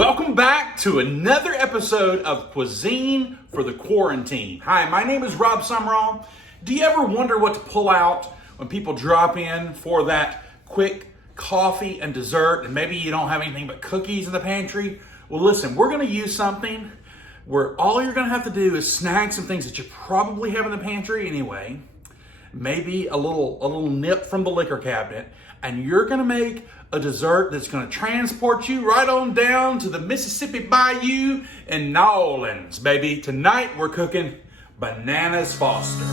welcome back to another episode of Cuisine for the Quarantine. Hi, my name is Rob Summerall. Do you ever wonder what to pull out when people drop in for that quick coffee and dessert, and maybe you don't have anything but cookies in the pantry? Well, listen, we're going to use something where all you're going to have to do is snag some things that you probably have in the pantry anyway, maybe a little nip from the liquor cabinet, and you're going to make a dessert that's going to transport you right on down to the Mississippi Bayou in Nawlins, baby. Tonight we're cooking Bananas Foster.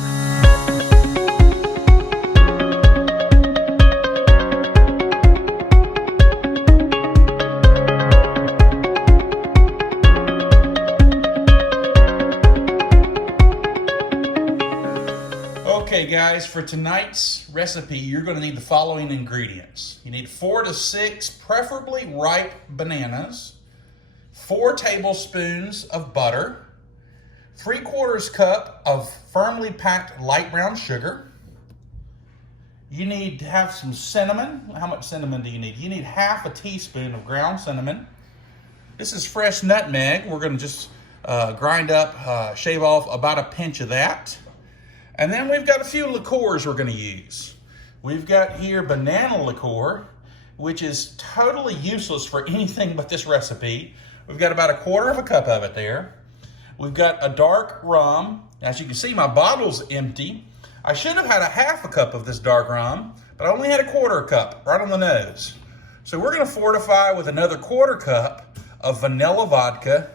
Okay guys, for tonight's recipe, you're going to need the following ingredients. You need 4 to 6 preferably ripe bananas, 4 tablespoons of butter, 3/4 cup of firmly packed light brown sugar. You need to have some cinnamon. How much cinnamon do you need? You need half a teaspoon of ground cinnamon. This is fresh nutmeg. We're going to just grind up, shave off about a pinch of that. And then we've got a few liqueurs we're going to use. We've got here banana liqueur, which is totally useless for anything but this recipe. We've got about 1/4 cup of it there. We've got a dark rum. As you can see, my bottle's empty. I should have had 1/2 cup of this dark rum, but I only had 1/4 cup, right on the nose. So we're going to fortify with another 1/4 cup of vanilla vodka.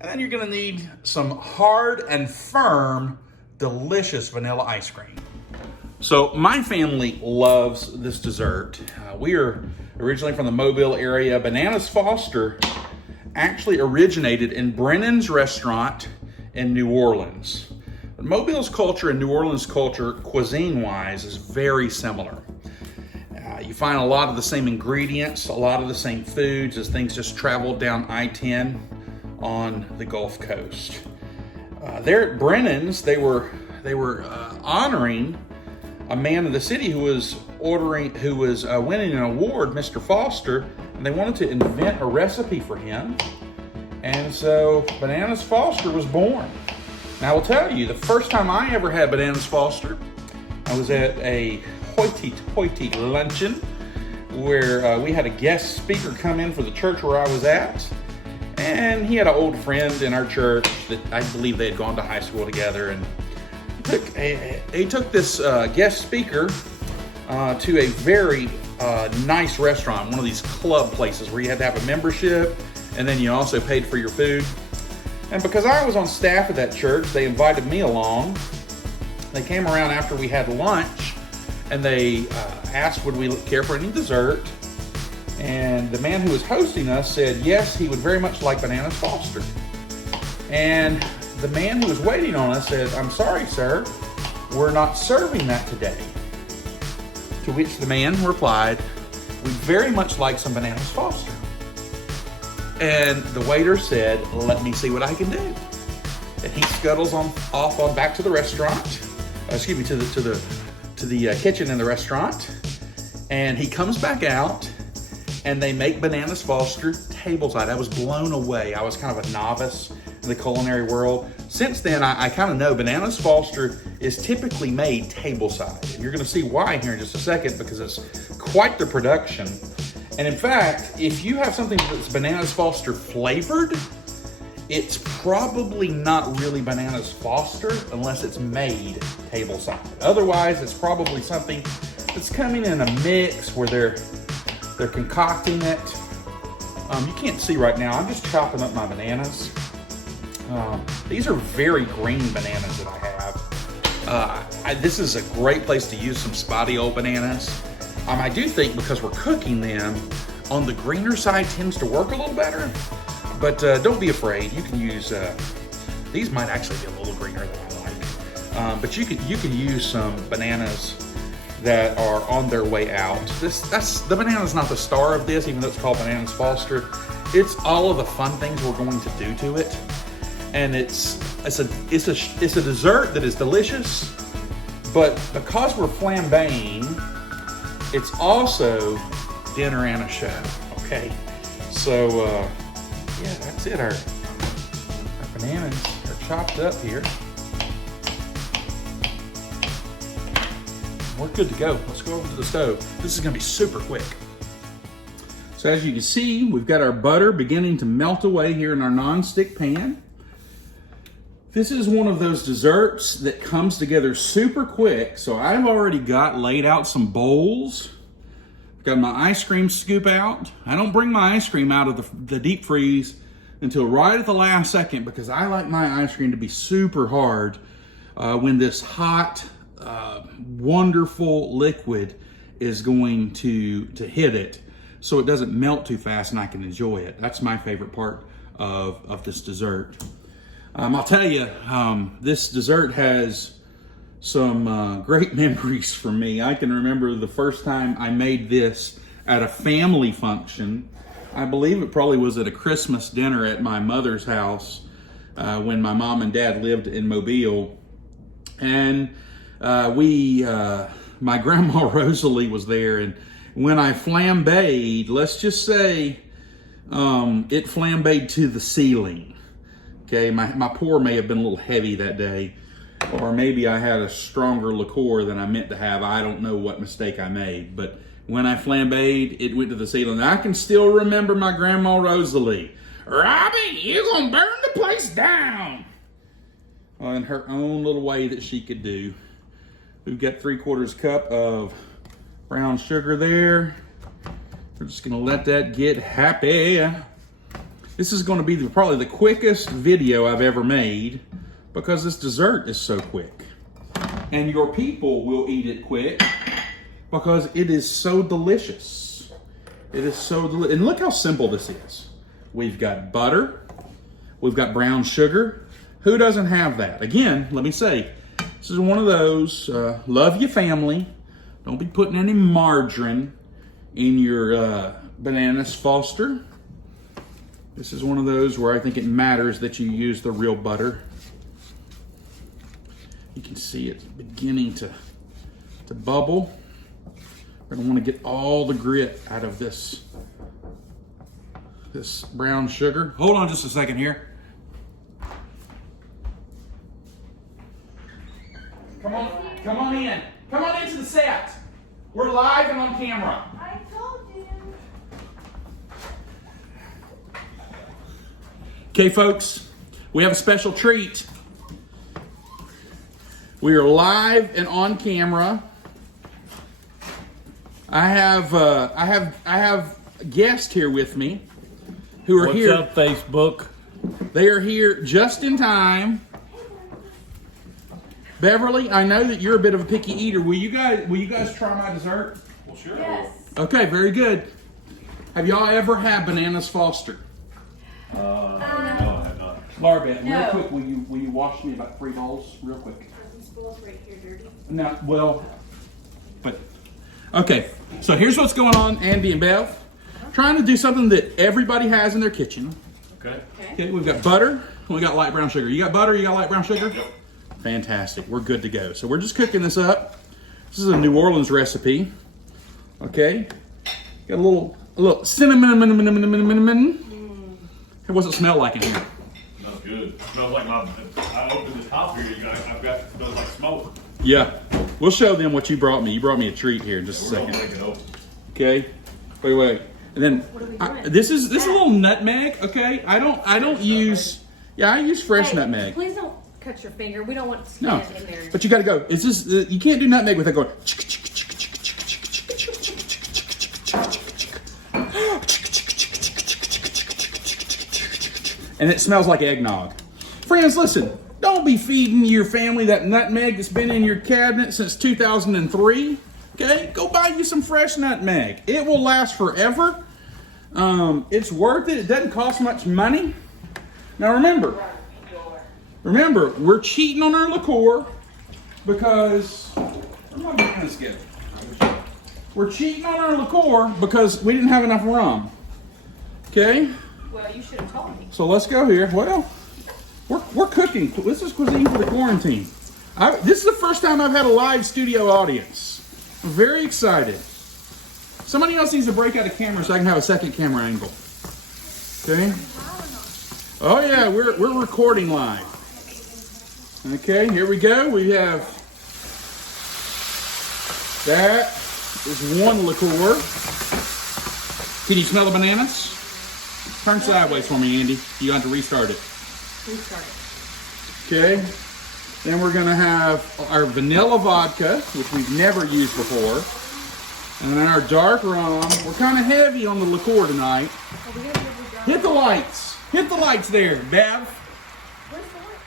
And then you're going to need some hard and firm delicious vanilla ice cream. So my family loves this dessert. We are originally from the Mobile area. Bananas Foster actually originated in Brennan's restaurant in New Orleans. Mobile's culture and New Orleans culture, cuisine-wise, is very similar. You find a lot of the same ingredients, a lot of the same foods as things just traveled down I-10 on the Gulf Coast. There at Brennan's, they were honoring a man in the city who was winning an award, Mr. Foster, and they wanted to invent a recipe for him. And so Bananas Foster was born. Now I will tell you, the first time I ever had Bananas Foster, I was at a hoity-toity luncheon where we had a guest speaker come in for the church where I was at. And he had an old friend in our church that I believe they had gone to high school together. And he took this guest speaker to a very nice restaurant, one of these club places where you had to have a membership and then you also paid for your food. And because I was on staff at that church, they invited me along. They came around after we had lunch and they asked would we care for any dessert. And the man who was hosting us said, yes, he would very much like Bananas Foster. And the man who was waiting on us said, I'm sorry, sir, we're not serving that today. To which the man replied, we'd very much like some Bananas Foster. And the waiter said, let me see what I can do. And he scuttles off on back to the restaurant, to the kitchen in the restaurant. And he comes back out, and they make Bananas Foster tableside. I was blown away. I was kind of a novice in the culinary world. Since then, I kind of know Bananas Foster is typically made tableside. And you're going to see why here in just a second, because it's quite the production. And in fact, if you have something that's Bananas Foster flavored, it's probably not really Bananas Foster unless it's made tableside. Otherwise, it's probably something that's coming in a mix where they're concocting it. You can't see right now. I'm just chopping up my bananas. These are very green bananas that I have. This is a great place to use some spotty old bananas. I do think because we're cooking them, on the greener side tends to work a little better. But don't be afraid. You can use, these might actually be a little greener than I like. But you can use some bananas that are on their way out. The banana's not the star of this, even though it's called Bananas Foster. It's all of the fun things we're going to do to it, and it's a dessert that is delicious. But because we're flambeing, it's also dinner and a show. Okay, so Yeah, that's it. Our bananas are chopped up here. We're good to go. Let's go over to the stove. This is gonna be super quick. So as you can see, we've got our butter beginning to melt away here in our nonstick pan. This is one of those desserts that comes together super quick. So I've already got laid out some bowls. Got my ice cream scoop out. I don't bring my ice cream out of the deep freeze until right at the last second because I like my ice cream to be super hard when this hot, wonderful liquid is going to hit it so it doesn't melt too fast and I can enjoy it. That's my favorite part of this dessert. I'll tell you, this dessert has some great memories for me. I can remember the first time I made this at a family function. I believe it probably was at a Christmas dinner at my mother's house when my mom and dad lived in Mobile. And my grandma Rosalie was there, and when I flambéed, let's just say it flambéed to the ceiling. Okay, my pour may have been a little heavy that day, or maybe I had a stronger liqueur than I meant to have. I don't know what mistake I made, but when I flambéed, it went to the ceiling. I can still remember my grandma Rosalie. Robbie, you gonna burn the place down. In her own little way that she could do. We've got 3/4 cup of brown sugar there. We're just gonna let that get happy. This is gonna be probably the quickest video I've ever made because this dessert is so quick. And your people will eat it quick because it is so delicious. It is so delicious. And look how simple this is. We've got butter. We've got brown sugar. Who doesn't have that? Again, let me say, this is one of those, love your family. Don't be putting any margarine in your bananas Foster. This is one of those where I think it matters that you use the real butter. You can see it beginning to bubble. We're gonna wanna get all the grit out of this brown sugar. Hold on just a second here. Come on in. Come on into the set. We're live and on camera. I told you. Okay, folks, we have a special treat. We are live and on camera. I have guests here with me who are here. What's up, Facebook? They are here just in time. Beverly, I know that you're a bit of a picky eater. Will you guys try my dessert? Well, sure. Yes. Okay, very good. Have y'all ever had bananas Foster? No, I have not. Laura Beth, No. real quick, will you wash me about 3 bowls, real quick? These bowls right here dirty. No, well, but okay. So here's what's going on, Andy and Bev. Trying to do something that everybody has in their kitchen. Okay. Okay, we've got butter, and we got light brown sugar. You got butter, you got light brown sugar? Yep. Fantastic. We're good to go. So we're just cooking this up. This is a New Orleans recipe. Okay. Got a little cinnamon. Hey, what's it smell like in here? Smells good. It smells like I opened this top here. I've got it smells like smoke. Yeah. We'll show them what you brought me. You brought me a treat here in just a We're gonna second. take it open. Okay. Wait. And then this is a little nutmeg. Okay. I use fresh Hey, nutmeg. Please don't cut your finger. We don't want skin No, in there. but you got to go. Is this? You can't do nutmeg without going. And it smells like eggnog. Friends, listen. Don't be feeding your family that nutmeg that's been in your cabinet since 2003. Okay, go buy you some fresh nutmeg. It will last forever. It's worth it. It doesn't cost much money. Now remember, we're cheating on our liqueur because we're cheating on our liqueur because we didn't have enough rum. Okay, Well, you should have told me. so let's go here. Well, we're cooking. This is cuisine for the quarantine. This is the first time I've had a live studio audience. I'm very excited. Somebody else needs to break out a camera so I can have a second camera angle. Okay. Oh yeah, we're recording live. Okay, here we go. We have that is one liqueur. Can you smell the bananas? Turn sideways for me, Andy. You have to restart it. Restart it. Okay. Then we're gonna have our vanilla vodka, which we've never used before. And then our dark rum. We're kind of heavy on the liqueur tonight. Are we gonna be able to drive? Hit the lights. Hit the lights there, Bev. Where's the light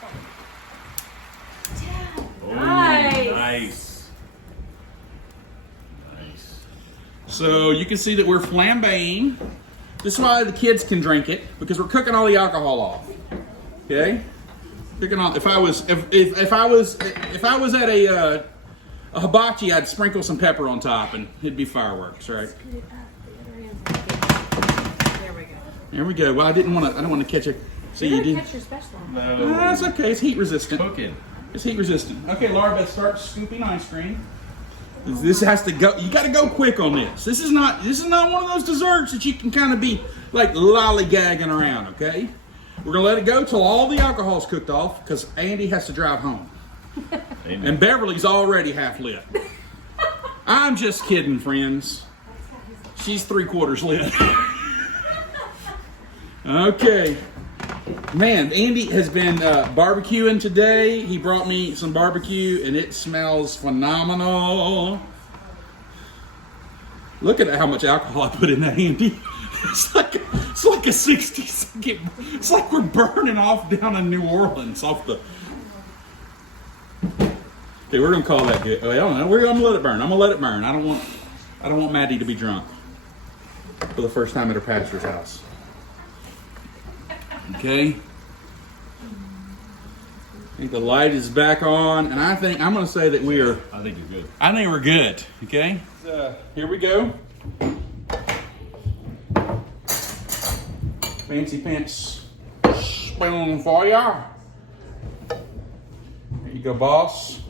bulb? Oh, Nice. Nice. Nice. So you can see that we're flambeing. This is why the kids can drink it, because we're cooking all the alcohol off. Okay? Cooking all. If I was at a hibachi, I'd sprinkle some pepper on top, and it'd be fireworks, right? There we go. There we go. Well, I don't want to catch it. See, you did. Catch your special. No. That's okay. It's heat resistant. Cooking. It's heat resistant. Okay, Laura, let's start scooping ice cream. This has to go. You got to go quick on this. This is not one of those desserts that you can kind of be like lollygagging around. Okay, we're gonna let it go till all the alcohol's cooked off, because Andy has to drive home, and Beverly's already half lit. I'm just kidding, friends. She's 3/4 lit. Okay. Man, Andy has been barbecuing today. He brought me some barbecue, and it smells phenomenal. Look at how much alcohol I put in that, Andy. It's like a 60-second. It's like we're burning off down in New Orleans off the. Okay, we're gonna call that good. I don't know. We're gonna let it burn. I'm gonna let it burn. I don't want Maddie to be drunk for the first time at her pastor's house. Okay. I think the light is back on, and I'm going to say that we are. I think you're good. I think we're good. Okay. Here we go. Fancy pants spoon for ya. There you go, boss.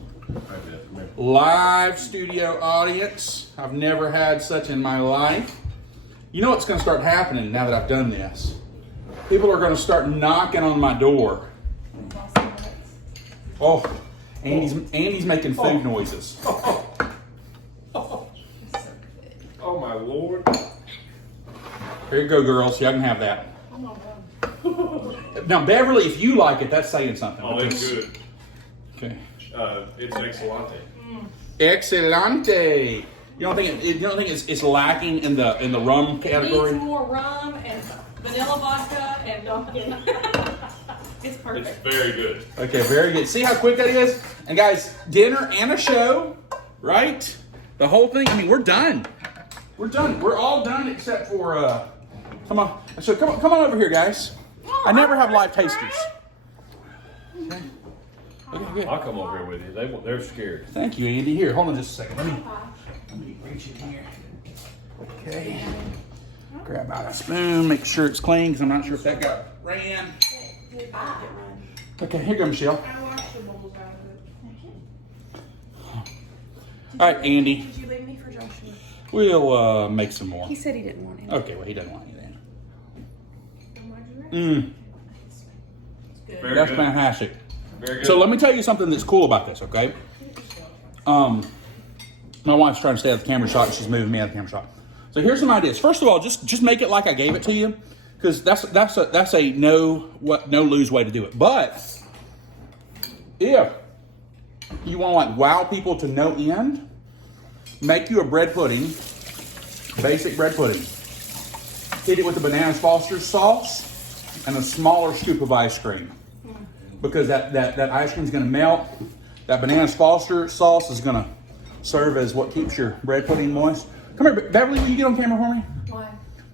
Live studio audience. I've never had such in my life. You know what's going to start happening now that I've done this? People are going to start knocking on my door. Oh, Andy's making food noises. Oh my Lord. Here you go, girls. Y'all can have that. Now, Beverly, if you like it, that's saying something. Oh, it's good. Okay. It's excellent. Excelente. You don't think it's lacking in the rum category? It needs more rum and vanilla vodka and Dunkin'. It's perfect. It's very good. Okay, very good. See how quick that is? And guys, dinner and a show, right? The whole thing. I mean, we're done. We're done. We're all done except for come on. So come on over here, guys. I never have live tasters. Okay. Okay. I'll come over here with you. They're scared. Thank you, Andy. Here, hold on just a second. Let me reach in here. Okay. Grab out a spoon. Make sure it's clean, because I'm not sure if that got ran. Okay, here you go, Michelle. I washed the bubbles out of it. All right, Andy. Did you leave me for Joshua? We'll make some more. He said he didn't want any. Okay, well, he doesn't want any then. Very That's good. fantastic. Very good. So let me tell you something that's cool about this, okay? My wife's trying to stay out of the camera shot, and she's moving me out of the camera shot. So here's some ideas. First of all, just make it like I gave it to you, because that's a no lose way to do it. But if you want to like wow people to no end, make you a bread pudding, basic bread pudding. Hit it with the Bananas Foster's sauce and a smaller scoop of ice cream, because that ice cream is going to melt. That Bananas Foster sauce is going to serve as what keeps your bread pudding moist. Come here, Beverly. Will you get on camera for me? Why?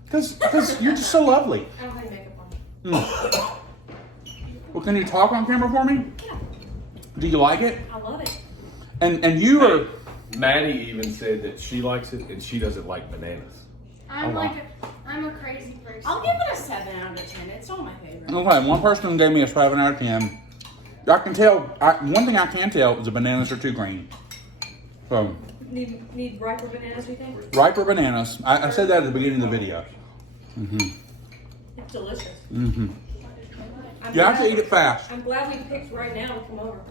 Because you're just so lovely. I don't have makeup on. Well, can you talk on camera for me? Yeah. Do you like it? I love it. And you are. Maddie even said that she likes it and she doesn't like bananas. I'm wow. I'm a crazy person. I'll give it a 7 out of 10. It's all my favorite. Okay, one person gave me a 7 out of 10. I can tell. One thing I can tell is the bananas are too green. So Need riper bananas, you think? riper bananas. I said that at the beginning of the video. It's delicious. You have to eat it fast. I'm glad we picked right now to come over.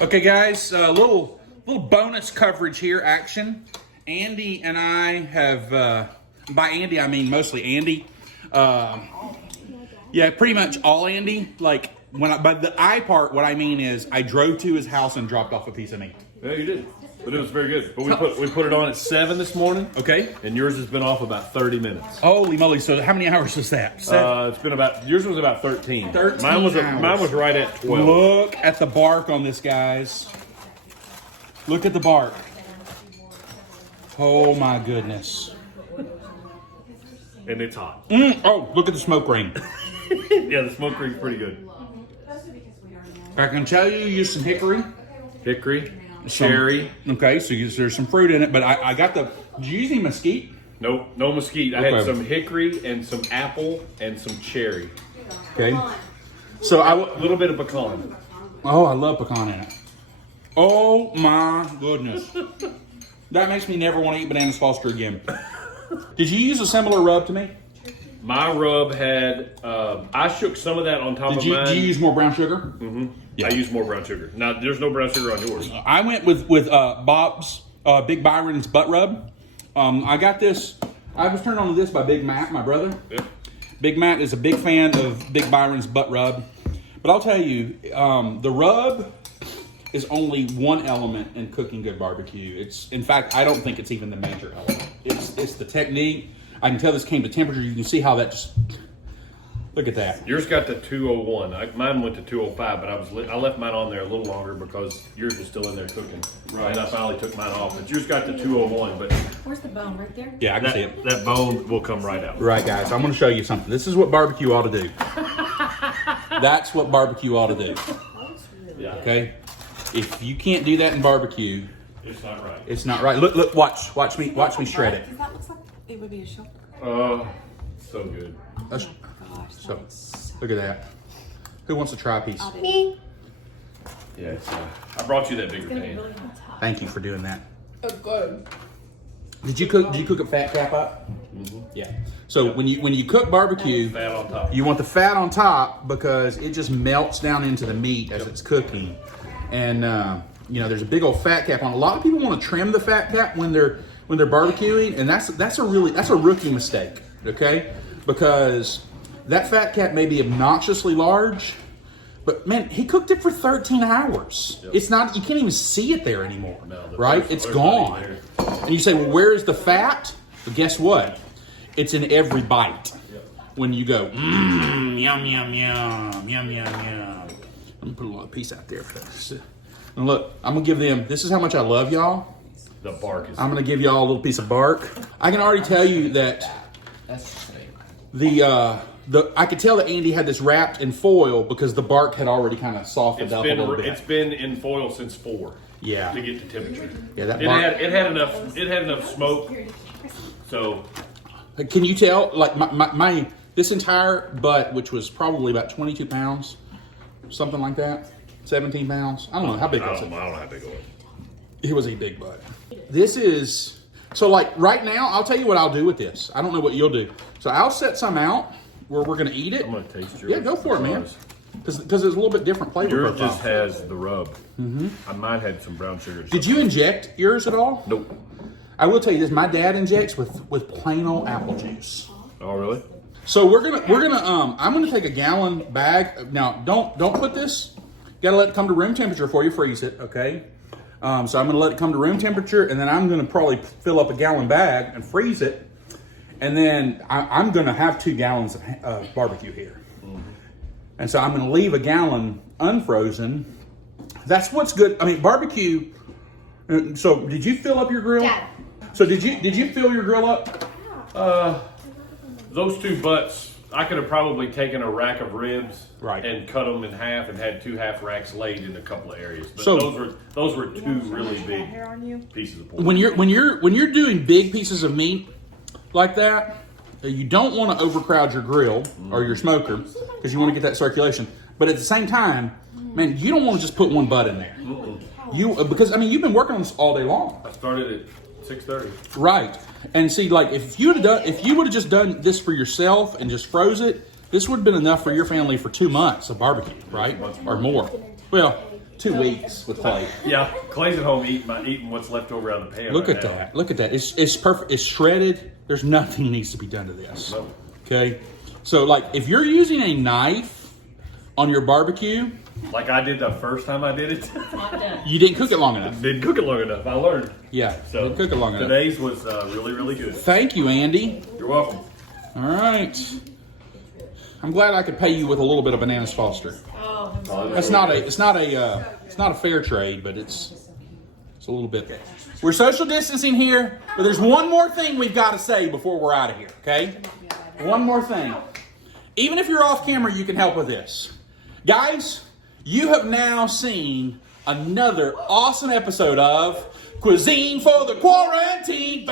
Okay, guys, little bonus coverage here, action. Andy and I have, by Andy I mean mostly Andy. Yeah, pretty much all Andy. Like by the I part, what I mean is I drove to his house and dropped off a piece of meat. Yeah, you did. But it was very good. But we put it on at 7 this morning. Okay. And yours has been off about 30 minutes. Holy moly! So how many hours was that? It's been yours was about 13. 13 mine was hours. right at 12. Look at the bark on this, guys. Look at the bark. Oh my goodness. And it's hot. Oh, look at the smoke ring. Yeah, the smoke ring's pretty good. I can tell you use some hickory. Hickory, cherry. Okay, so there's some fruit in it, but I got the, did you use any mesquite? Nope, no mesquite. I Okay. had some hickory and some apple and some cherry. Okay. So A little bit of pecan. oh, I love pecan in it. Oh my goodness. That makes me never want to eat Bananas Foster again. Did you use a similar rub to me? My rub had, I shook some of that on top of mine. Did you use more brown sugar? Mm-hmm. Yeah. I used more brown sugar. Now, there's no brown sugar on yours. I went with Bob's Big Byron's butt rub. I got this. I was turned on to this by Big Matt, my brother. Yep. Big Matt is a big fan of Big Byron's butt rub. But I'll tell you, the rub is only one element in cooking good barbecue. In fact, I don't think it's even the major element. It's the technique. I can tell this came to temperature. You can see how that just, look at that. Yours got the 201. Mine went to 205, but I left mine on there a little longer because yours was still in there cooking. Right. And I finally took mine off. But yours got the 201. But Where's the bone? Right there? Yeah, I can see it. that bone will come right out. Right, guys, I'm going to show you something. This is what barbecue ought to do. That's what barbecue ought to do. Yeah. Okay? If you can't do that in barbecue, It's not right. it's not right. Look, watch me shred it. That looks like it would be a shoulder. So good. That's- Gosh, So, that's look at that. Who wants to try a piece? me. Yeah, I brought you that bigger It's gonna be pan. really hot. Thank you for doing that. Oh, good. Did you cook a fat cap up? Mm-hmm. Yeah. So when you cook barbecue, Fat on top. you want the fat on top because it just melts down into the meat as it's cooking. And there's a big old fat cap on. A lot of people want to trim the fat cap when they're barbecuing, and that's a rookie mistake, okay? Because that fat cap may be obnoxiously large, but man, he cooked it for 13 hours. Yep. It's not, you can't even see it there anymore, No, right? there's It's not gone. even And you say, well, where is the fat? Well, guess what? It's in every bite. When you go, yum, yum, yum, yum, yum, yum. Let me put a little piece out there first. And look, I'm gonna give them, this is how much I love y'all. The bark is. I'm gonna give y'all a little piece of bark. I can already tell you that I could tell that Andy had this wrapped in foil because the bark had already kind of softened up a little bit. It's been in foil since 4. Yeah. To get the temperature. Yeah, that It bark. had enough smoke. So Can you tell, like my this entire butt, which was probably about 22 pounds, something like that, 17 pounds. I don't know how big was it. I don't know how big it was. It was a big butt. This is, so like right now, I'll tell you what I'll do with this. I don't know what you'll do. So I'll set some out where we're going to eat it. I'm gonna taste yours. Yeah, go for it, man. Because it's a little bit different flavor Yours profile. just has the rub. Mm-hmm. I might have some brown sugar. Did you inject yours at all? Nope. I will tell you this. My dad injects with plain old apple juice. Oh, really? So I'm gonna take a gallon bag. Now don't put this. Got to let it come to room temperature before you freeze it. Okay. So I'm gonna let it come to room temperature, and then I'm gonna probably fill up a gallon bag and freeze it, and then I'm gonna have 2 gallons of barbecue here. Mm-hmm. And so I'm gonna leave a gallon unfrozen. That's what's good. I mean, barbecue. So did you fill up your grill? Dad. So did you fill your grill up? Those 2 butts, I could have probably taken a rack of ribs Right. and cut them in half and had 2 half racks laid in a couple of areas. But So- those were 2 really big pieces of pork. When you're doing big pieces of meat like that, you don't want to overcrowd your grill or your smoker because you want to get that circulation. But at the same time, man, you don't want to just put one butt in there. Because you've been working on this all day long. I started at 6:30. Right. And see, like, if you would have just done this for yourself and just froze it, this would have been enough for your family for 2 months of barbecue, right? Or more. Well, 2 weeks with Clay. Yeah, Clay's at home eating what's left over out of the pan. Look right at now. that. Look at that. It's perfect. It's shredded. There's nothing needs to be done to this. No. Okay. So, like, if you're using a knife on your barbecue, Like I did the first time I did it. Not done. you didn't cook it long enough. Didn't cook it long enough. I learned. Yeah. So Didn't cook it long enough. Today's was really, really good. Thank you, Andy. You're welcome. All right. I'm glad I could pay you with a little bit of Bananas Foster. Oh, I'm sorry. It's not a fair trade, but it's a little bit. We're social distancing here, but there's one more thing we've got to say before we're out of here, okay? One more thing. Even if you're off camera, you can help with this. Guys, you have now seen another awesome episode of Cuisine for the Quarantine.